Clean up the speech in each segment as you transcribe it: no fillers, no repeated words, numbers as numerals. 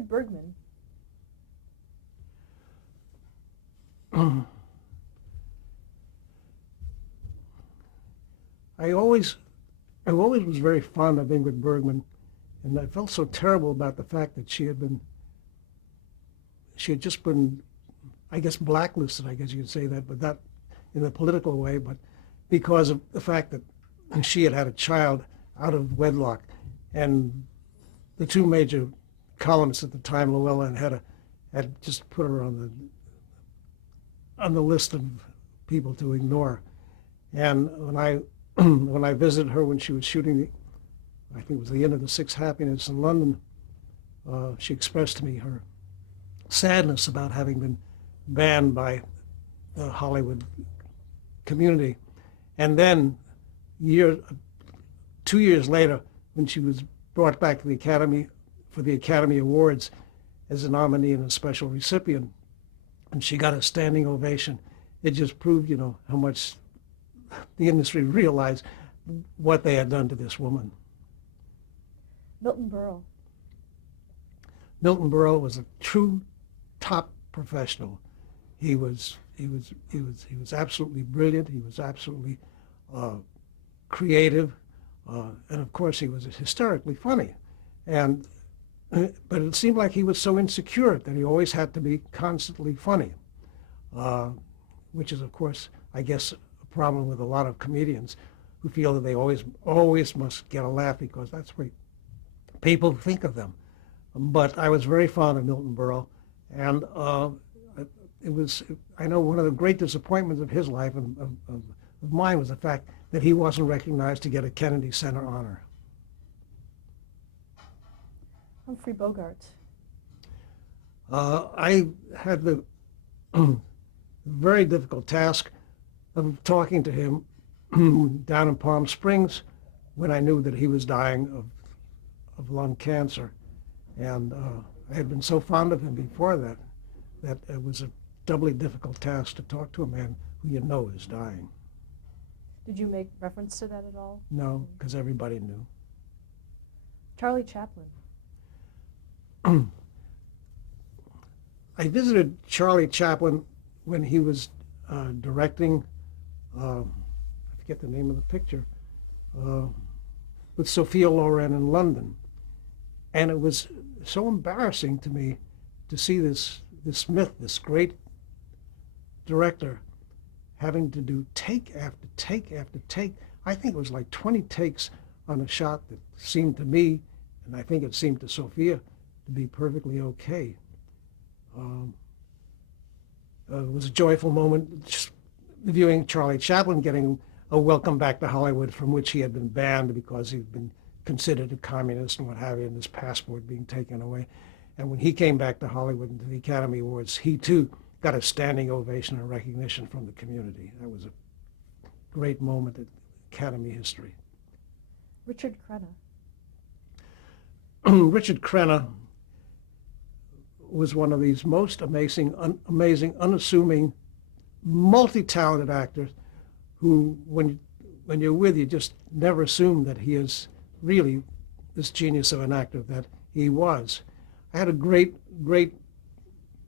Ingrid Bergman. I always was very fond of Ingrid Bergman, and I felt so terrible about the fact that she had just been, I guess, blacklisted, I guess you could say that, but not in a political way, but because of the fact that she had had a child out of wedlock. And the two major columnists at the time, Llewellyn and Hedda, had just put her on the list of people to ignore. And when I visited her when she was shooting I think it was the end of The Sixth Happiness in London, she expressed to me her sadness about having been banned by the Hollywood community. And then 2 years later, when she was brought back to the Academy for the Academy Awards as a nominee and a special recipient, and she got a standing ovation, it just proved, how much the industry realized what they had done to this woman. Milton Berle. Milton Berle was a true top professional. He was absolutely brilliant. He was absolutely creative, and of course he was hysterically funny. But it seemed like he was so insecure that he always had to be constantly funny, which is, of course, I guess, a problem with a lot of comedians who feel that they always must get a laugh because that's what people think of them. But I was very fond of Milton Berle, and I know one of the great disappointments of his life and of mine was the fact that he wasn't recognized to get a Kennedy Center honor. Humphrey Bogart. I had the very difficult task of talking to him down in Palm Springs when I knew that he was dying of lung cancer. And I had been so fond of him before that it was a doubly difficult task to talk to a man who you know is dying. Did you make reference to that at all? No, because everybody knew. Charlie Chaplin. I visited Charlie Chaplin when he was directing, I forget the name of the picture, with Sophia Loren in London. And it was so embarrassing to me to see this myth, this great director, having to do take after take after take. I think it was like 20 takes on a shot that seemed to me, and I think it seemed to Sophia, to be perfectly okay. It was a joyful moment just viewing Charlie Chaplin getting a welcome back to Hollywood, from which he had been banned because he'd been considered a communist and what have you, and his passport being taken away. And when he came back to Hollywood and to the Academy Awards, he too got a standing ovation and recognition from the community. That was a great moment in Academy history. Richard Crenna. Richard Crenna was one of these most amazing, unassuming, multi-talented actors who, when you're with, you just never assume that he is really this genius of an actor that he was. I had a great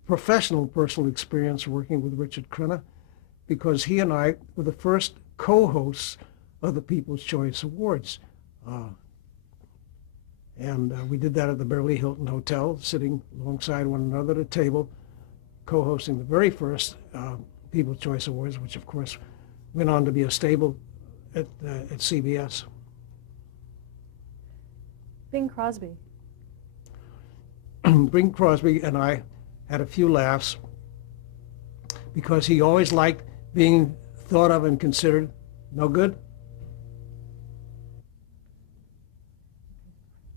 professional personal experience working with Richard Crenna because he and I were the first co-hosts of the People's Choice Awards. And we did that at the Beverly Hilton Hotel, sitting alongside one another at a table, co-hosting the very first People's Choice Awards, which of course went on to be a stable at CBS. Bing Crosby. Bing Crosby and I had a few laughs because he always liked being thought of and considered no good.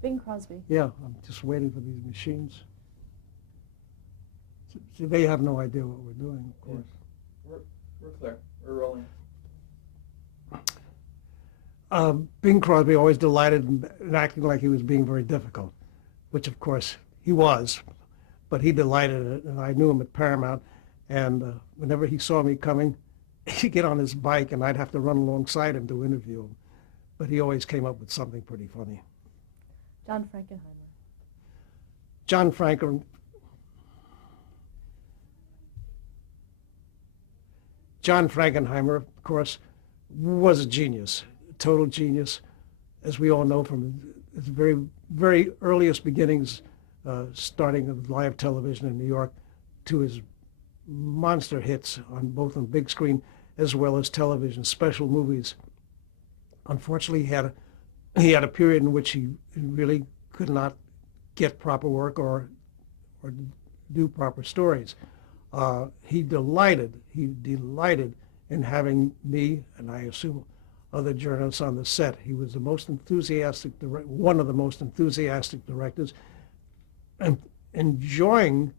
Bing Crosby. Yeah, I'm just waiting for these machines. So they have no idea what we're doing, of course. Yeah. We're clear. We're rolling. Bing Crosby always delighted in acting like he was being very difficult, which of course he was, but he delighted in it, and I knew him at Paramount, and whenever he saw me coming, he'd get on his bike and I'd have to run alongside him to interview him, but he always came up with something pretty funny. John Frankenheimer. John Franken, John Frankenheimer, of course, was a genius, a total genius, as we all know from his very, very earliest beginnings, starting with live television in New York, to his monster hits on both on big screen as well as television, special movies. Unfortunately, he had a period in which he really could not get proper work or do proper stories. He delighted in having me, and I assume other journalists on the set. He was the most enthusiastic, one of the most enthusiastic directors, and enjoying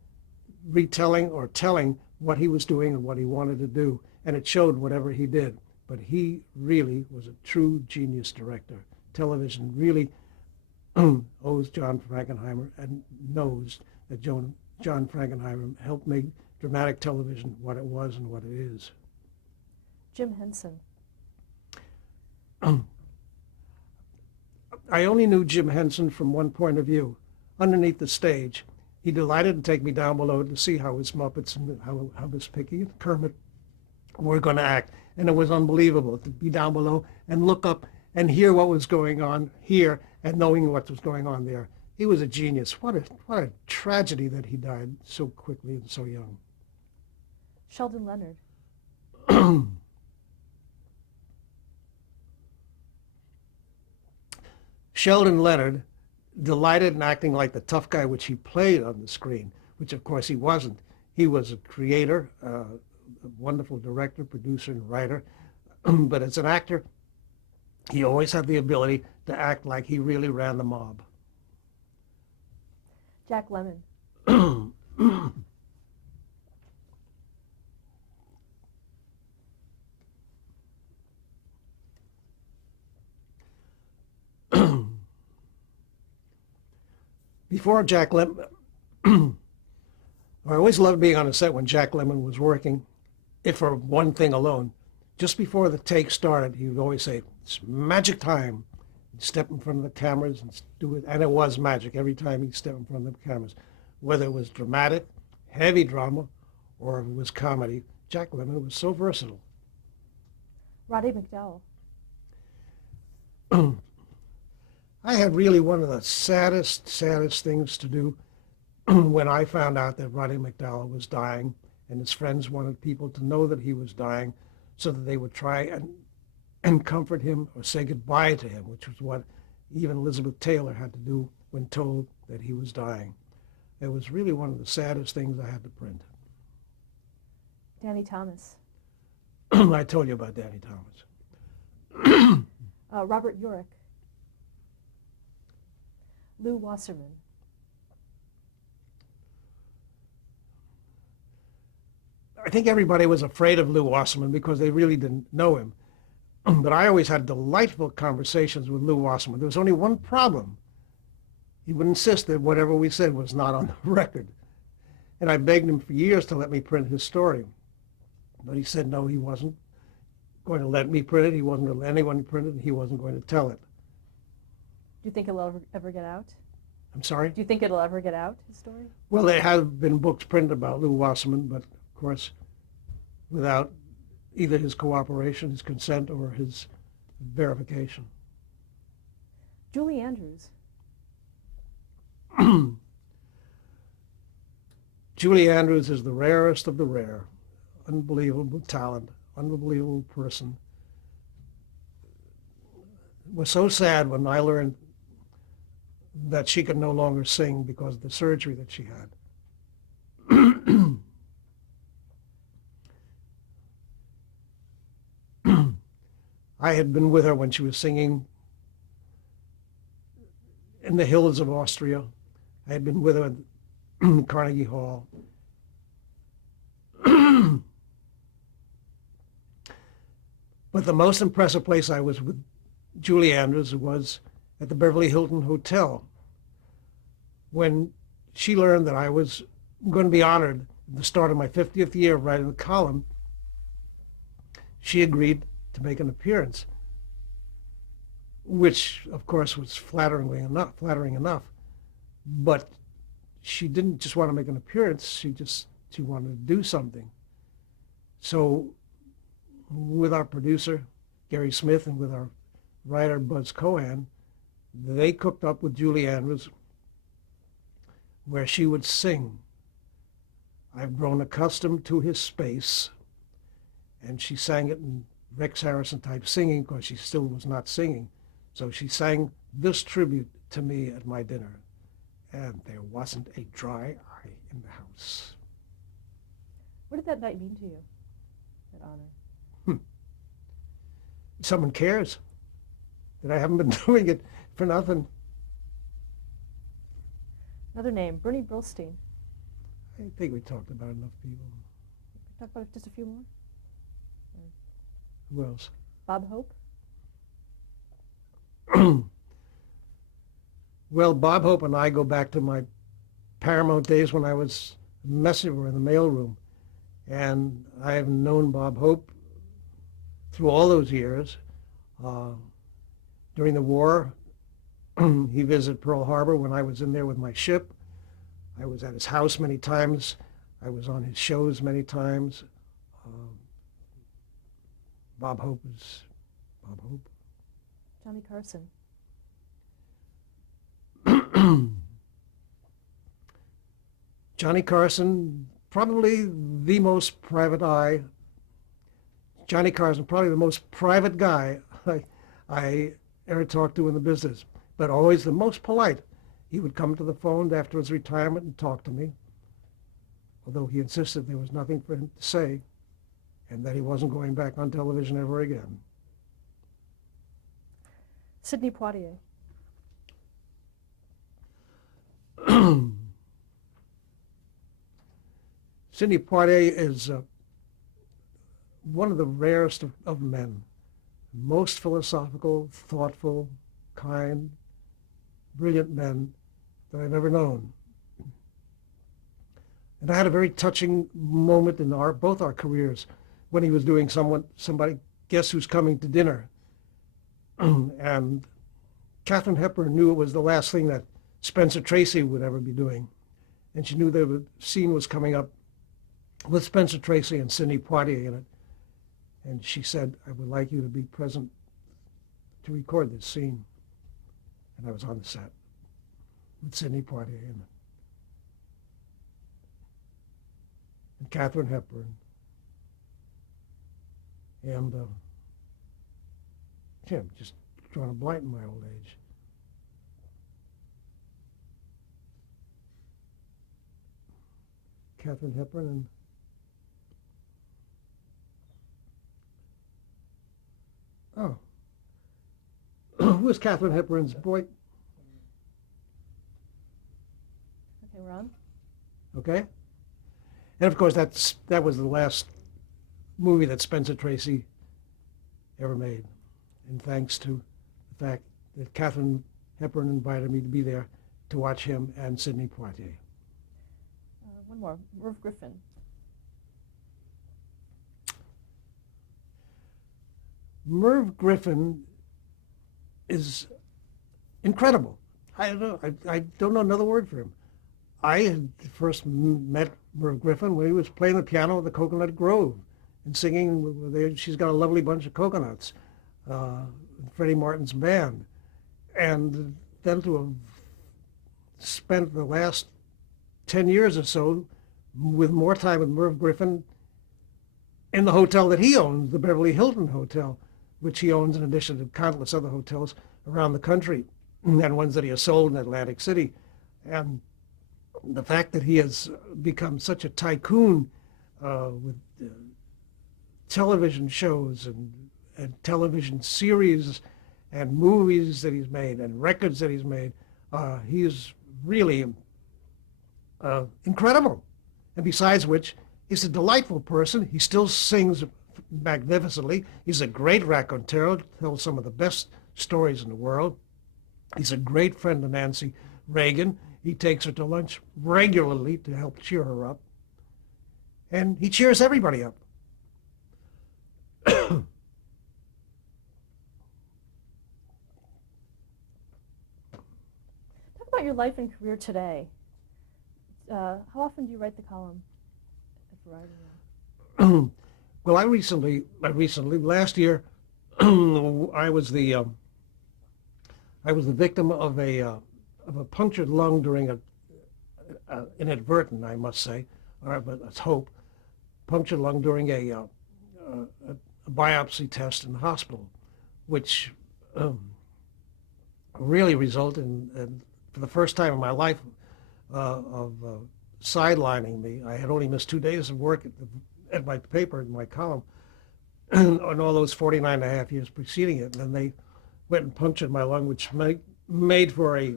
retelling or telling what he was doing and what he wanted to do, and it showed whatever he did. But he really was a true genius director. Television really owes John Frankenheimer and knows that John Frankenheimer helped make dramatic television what it was and what it is. Jim Henson. I only knew Jim Henson from one point of view. Underneath the stage, he delighted to take me down below to see how his Muppets and how Miss Piggy and Kermit were going to act. And it was unbelievable to be down below and look up and hear what was going on here and knowing what was going on there. He was a genius. What a tragedy that he died so quickly and so young. Sheldon Leonard. Sheldon Leonard delighted in acting like the tough guy which he played on the screen, which of course he wasn't. He was a creator, a wonderful director, producer, and writer. But as an actor, he always had the ability to act like he really ran the mob. Jack Lemmon. Before Jack Lemmon, I always loved being on a set when Jack Lemmon was working, if for one thing alone. Just before the take started, he would always say, "It's magic time." He'd step in front of the cameras and do it, and it was magic every time he stepped in front of the cameras. Whether it was dramatic, heavy drama, or if it was comedy, Jack Lemmon was so versatile. Roddy McDowell. I had really one of the saddest things to do when I found out that Roddy McDowell was dying, and his friends wanted people to know that he was dying so that they would try and comfort him or say goodbye to him, which was what even Elizabeth Taylor had to do when told that he was dying. It was really one of the saddest things I had to print. Danny Thomas. I told you about Danny Thomas. Robert Urich. Lou Wasserman. I think everybody was afraid of Lou Wasserman because they really didn't know him. But I always had delightful conversations with Lou Wasserman. There was only one problem. He would insist that whatever we said was not on the record. And I begged him for years to let me print his story. But he said no, he wasn't going to let me print it. He wasn't going to let anyone print it, and he wasn't going to tell it. Do you think it'll ever get out? I'm sorry? Do you think it'll ever get out, his story? Well, there have been books printed about Lou Wasserman, but of course, without either his cooperation, his consent, or his verification. Julie Andrews. Julie Andrews is the rarest of the rare. Unbelievable talent, unbelievable person. It was so sad when I learned that she could no longer sing because of the surgery that she had. I had been with her when she was singing in the hills of Austria. I had been with her at Carnegie Hall. But the most impressive place I was with Julie Andrews was at the Beverly Hilton Hotel. When she learned that I was going to be honored at the start of my 50th year of writing the column, she agreed to make an appearance, which of course was flattering enough, but she didn't just want to make an appearance, she wanted to do something. So with our producer, Gary Smith, and with our writer, Buzz Cohan, they cooked up with Julie Andrews where she would sing. I've grown accustomed to his space. And she sang it in Rex Harrison type singing because she still was not singing. So she sang this tribute to me at my dinner. And there wasn't a dry eye in the house. What did that night mean to you, that honor? Someone cares that I haven't been doing it for nothing. Another name, Bernie Brillstein. I think we talked about enough people. Talk about just a few more. Who else? Bob Hope. Well, Bob Hope and I go back to my Paramount days when I was a messenger in the mailroom. And I have known Bob Hope through all those years. During the war, he visited Pearl Harbor when I was in there with my ship. I was at his house many times. I was on his shows many times. Bob Hope is Bob Hope. Johnny Carson. Johnny Carson, probably the most private eye. Johnny Carson, probably the most private guy I ever talked to in the business, but always the most polite. He would come to the phone after his retirement and talk to me, although he insisted there was nothing for him to say and that he wasn't going back on television ever again. Sidney Poitier. Sidney Poitier is one of the rarest of men. Most philosophical, thoughtful, kind, brilliant men that I've ever known. And I had a very touching moment in both our careers when he was doing somebody, Guess Who's Coming to Dinner. And Katharine Hepburn knew it was the last thing that Spencer Tracy would ever be doing. And she knew that the scene was coming up with Spencer Tracy and Sidney Poitier in it. And she said, I would like you to be present to record this scene. And I was on the set with Sidney Poitier in it. And Katharine Hepburn. And Jim, just drawing a blank in my old age. Katharine Hepburn and who was Katharine Hepburn's boy? Okay, we're on. Okay. And of course, that was the last movie that Spencer Tracy ever made. And thanks to the fact that Katharine Hepburn invited me to be there to watch him and Sidney Poitier. One more, Merv Griffin. Merv Griffin is incredible. I don't know another word for him. I had first met Merv Griffin when he was playing the piano at the Coconut Grove and singing, She's Got a Lovely Bunch of Coconuts, Freddie Martin's band. And then to have spent the last 10 years or so with more time with Merv Griffin in the hotel that he owns, the Beverly Hilton Hotel, which he owns in addition to countless other hotels around the country and ones that he has sold in Atlantic City. And the fact that he has become such a tycoon with television shows and television series and movies that he's made and records that he's made, he is really incredible. And besides which, he's a delightful person. He still sings magnificently. He's a great raconteur, tells some of the best stories in the world. He's a great friend to Nancy Reagan. He takes her to lunch regularly to help cheer her up. And he cheers everybody up. Talk about your life and career today. How often do you write the column at Variety? Well, I recently, last year, I was the victim of a punctured lung during inadvertent, I must say, but let's hope, punctured lung during a biopsy test in the hospital, which really resulted in, for the first time in my life, of sidelining me. I had only missed 2 days of work at my paper, in my column, on all those 49 and a half years preceding it. And then they went and punctured my lung, which made for a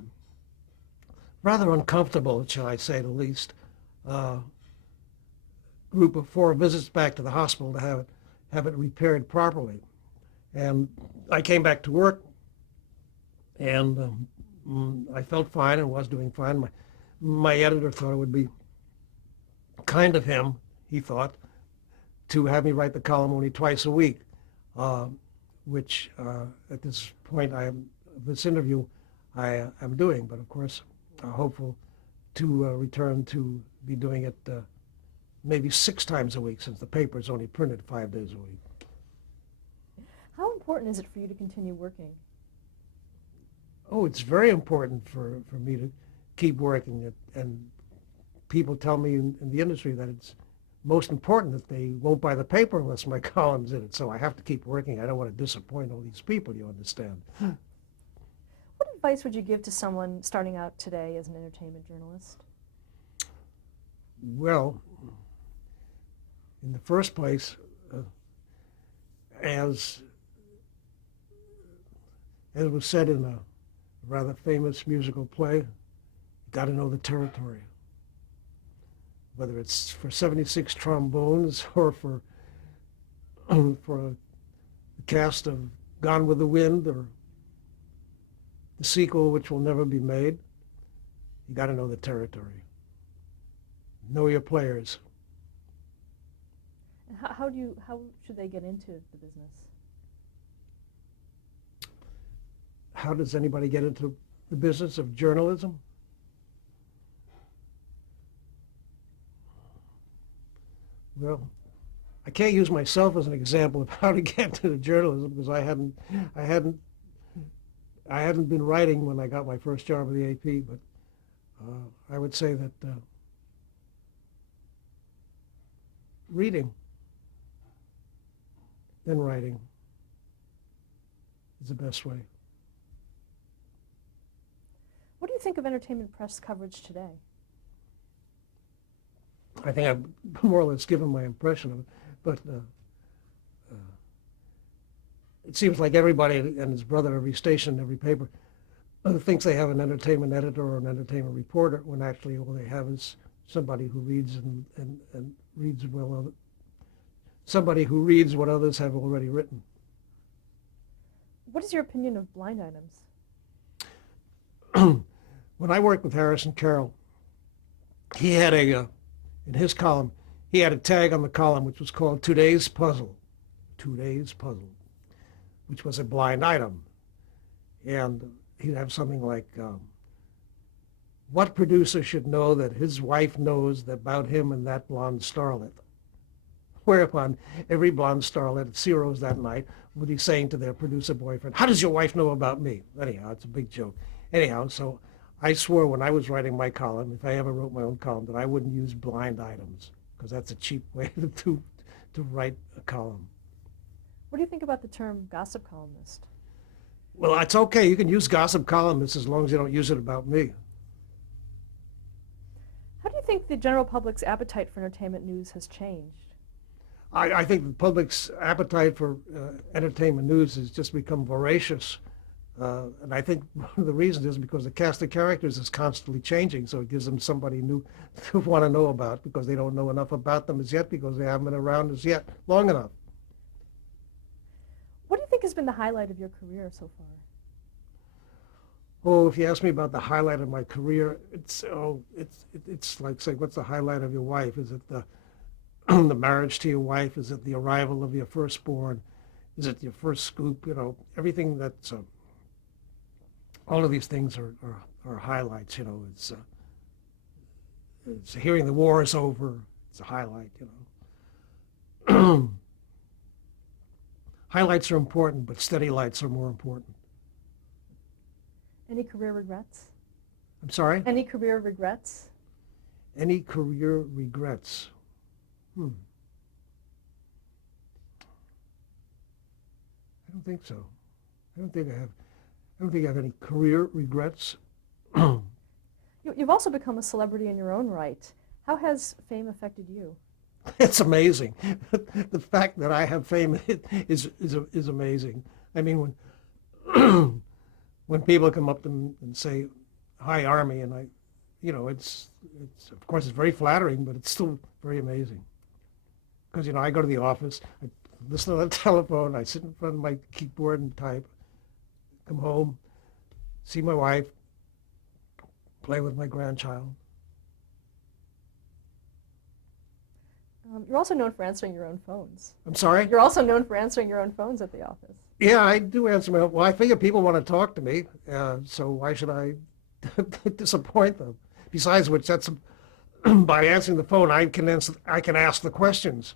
rather uncomfortable, shall I say the least, group of 4 visits back to the hospital to have it repaired properly. And I came back to work, and I felt fine and was doing fine. My editor thought it would be kind of him, he thought, to have me write the column only twice a week, which at this point, this interview, I am doing. But of course, hopeful to return to be doing it maybe 6 times a week, since the paper is only printed 5 days a week. How important is it for you to continue working? Oh, it's very important for me to keep working. And people tell me in the industry that it's most important that they won't buy the paper unless my column's in it. So I have to keep working. I don't want to disappoint all these people, you understand. What advice would you give to someone starting out today as an entertainment journalist? Well, in the first place, as it was said in a rather famous musical play, you got to know the territory. Whether it's for 76 trombones or for a cast of Gone with the Wind or the sequel, which will never be made, you got to know the territory. Know your players. And how should they get into the business? How does anybody get into the business of journalism? Well, I can't use myself as an example of how to get into journalism, because I hadn't been writing when I got my first job at the AP. But I would say that reading, then writing, is the best way. What do you think of entertainment press coverage today? I think I've more or less given my impression of it, but it seems like everybody and his brother, every station, every paper, thinks they have an entertainment editor or an entertainment reporter, when actually all they have is somebody who reads and reads well, somebody who reads what others have already written. What is your opinion of blind items? When I worked with Harrison Carroll, he had in his column, he had a tag on the column which was called Today's Puzzle, which was a blind item. And he'd have something like, what producer should know that his wife knows about him and that blonde starlet? Whereupon every blonde starlet at Ciro's that night would be saying to their producer boyfriend, how does your wife know about me? Anyhow, it's a big joke. Anyhow, so I swore when I was writing my column, if I ever wrote my own column, that I wouldn't use blind items, because that's a cheap way to write a column. What do you think about the term gossip columnist? Well, it's okay. You can use gossip columnist as long as you don't use it about me. How do you think the general public's appetite for entertainment news has changed? I think the public's appetite for entertainment news has just become voracious. And I think one of the reasons is because the cast of characters is constantly changing, so it gives them somebody new to want to know about, because they don't know enough about them as yet, because they haven't been around as yet long enough. What do you think has been the highlight of your career so far? Oh, if you ask me about the highlight of my career, it's like saying, what's the highlight of your wife? Is it the the marriage to your wife? Is it the arrival of your firstborn? Is it your first scoop? You know, everything that's all of these things are highlights. You know, it's hearing the war is over. It's a highlight, you know. Highlights are important, but steady lights are more important. Any career regrets? I'm sorry? Any career regrets? Any career regrets? I don't think so. I don't think I have any career regrets. You've also become a celebrity in your own right. How has fame affected you? It's amazing. The fact that I have fame is amazing. I mean, when people come up to me and say, "Hi, Army," and it's of course it's very flattering, but it's still very amazing. Because I go to the office, I listen to the telephone, I sit in front of my keyboard and type, come home, see my wife, play with my grandchild. You're also known for answering your own phones. I'm sorry? You're also known for answering your own phones at the office. Yeah, I do answer my own. Well, I figure people want to talk to me, so why should I disappoint them? Besides which, that's by answering the phone, I can ask the questions.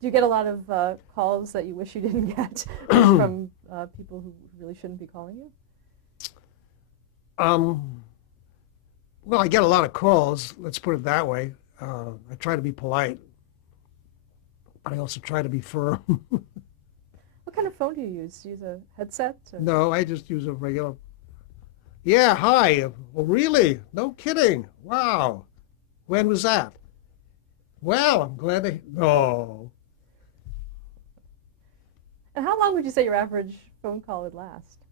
Do you get a lot of calls that you wish you didn't get from people who really shouldn't be calling you? Well, I get a lot of calls, let's put it that way. I try to be polite, but I also try to be firm. What kind of phone do you use? Do you use a headset? Or? No, I just use a regular. Yeah, hi. Well, really? No kidding. Wow. When was that? Well, I'm glad to. No. And how long would you say your average phone call would last?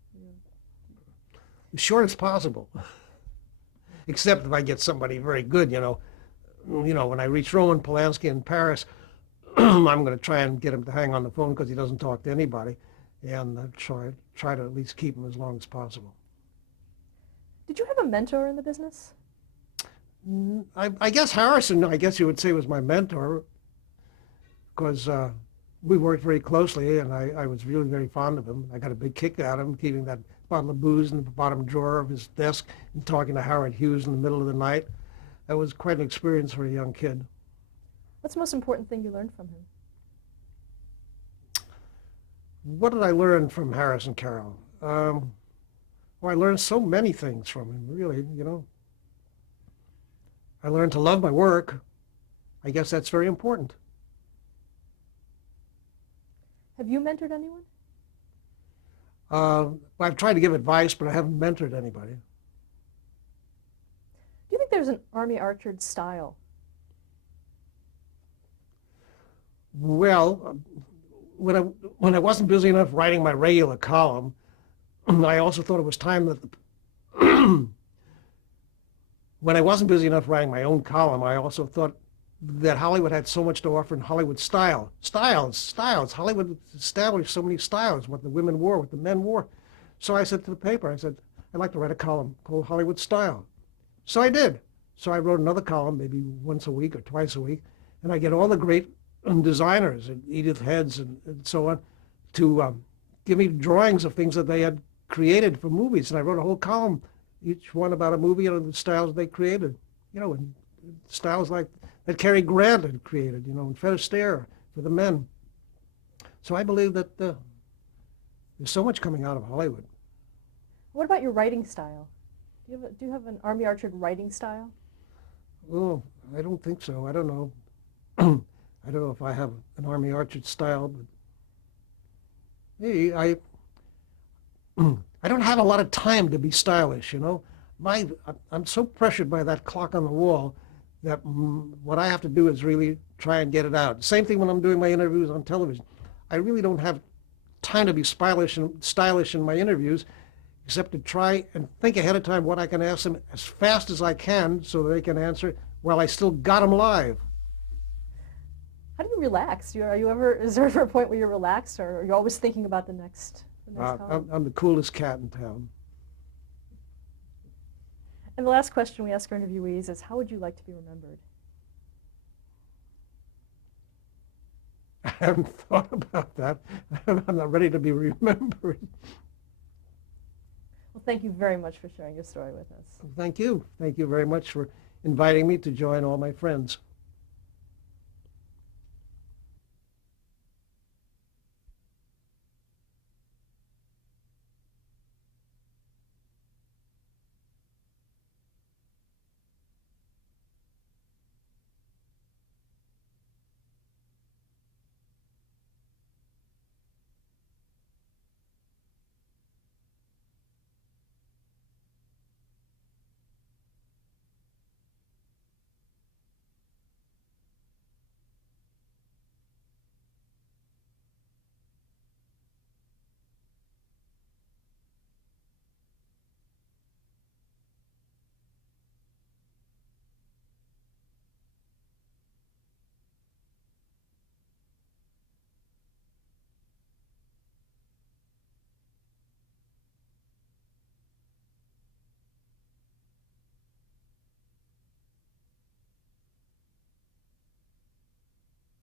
As short as possible. Except if I get somebody very good, when I reach Roman Polanski in Paris, I'm going to try and get him to hang on the phone because he doesn't talk to anybody, and try to at least keep him as long as possible. Did you have a mentor in the business? I guess Harrison, I guess you would say, was my mentor, because we worked very closely, and I was really very fond of him. I got a big kick out of him, keeping that bottle of booze in the bottom drawer of his desk and talking to Howard Hughes in the middle of the night. That was quite an experience for a young kid. What's the most important thing you learned from him? What did I learn from Harrison Carroll? Well, I learned so many things from him, really, I learned to love my work. I guess that's very important. Have you mentored anyone? I've tried to give advice, but I haven't mentored anybody. Do you think there's an Army Archer style? Well, when I wasn't busy enough writing my regular column, I also thought it was time that when I wasn't busy enough writing my own column, I also thought that Hollywood had so much to offer in Hollywood style. Styles. Hollywood established so many styles, what the women wore, what the men wore. So I said to the paper, I'd like to write a column called Hollywood Style. So I did. So I wrote another column, maybe once a week or twice a week, and I get all the great designers, and Edith Heads and so on, to give me drawings of things that they had created for movies. And I wrote a whole column, each one about a movie and the styles they created, and styles like that Cary Grant had created, and Fred Astaire for the men. So I believe that there's so much coming out of Hollywood. What about your writing style? Do you have an Army Archer writing style? Oh, I don't think so. I don't know. I don't know if I have an Army Archer style, but hey, I don't have a lot of time to be stylish, I'm so pressured by that clock on the wall that what I have to do is really try and get it out. Same thing when I'm doing my interviews on television. I really don't have time to be stylish in my interviews, except to try and think ahead of time what I can ask them as fast as I can so they can answer while I still got them live. How do you relax? Is there ever a point where you're relaxed, or are you always thinking about the next column? I'm the coolest cat in town. And the last question we ask our interviewees is, how would you like to be remembered? I haven't thought about that. I'm not ready to be remembered. Well, thank you very much for sharing your story with us. Thank you. Thank you very much for inviting me to join all my friends.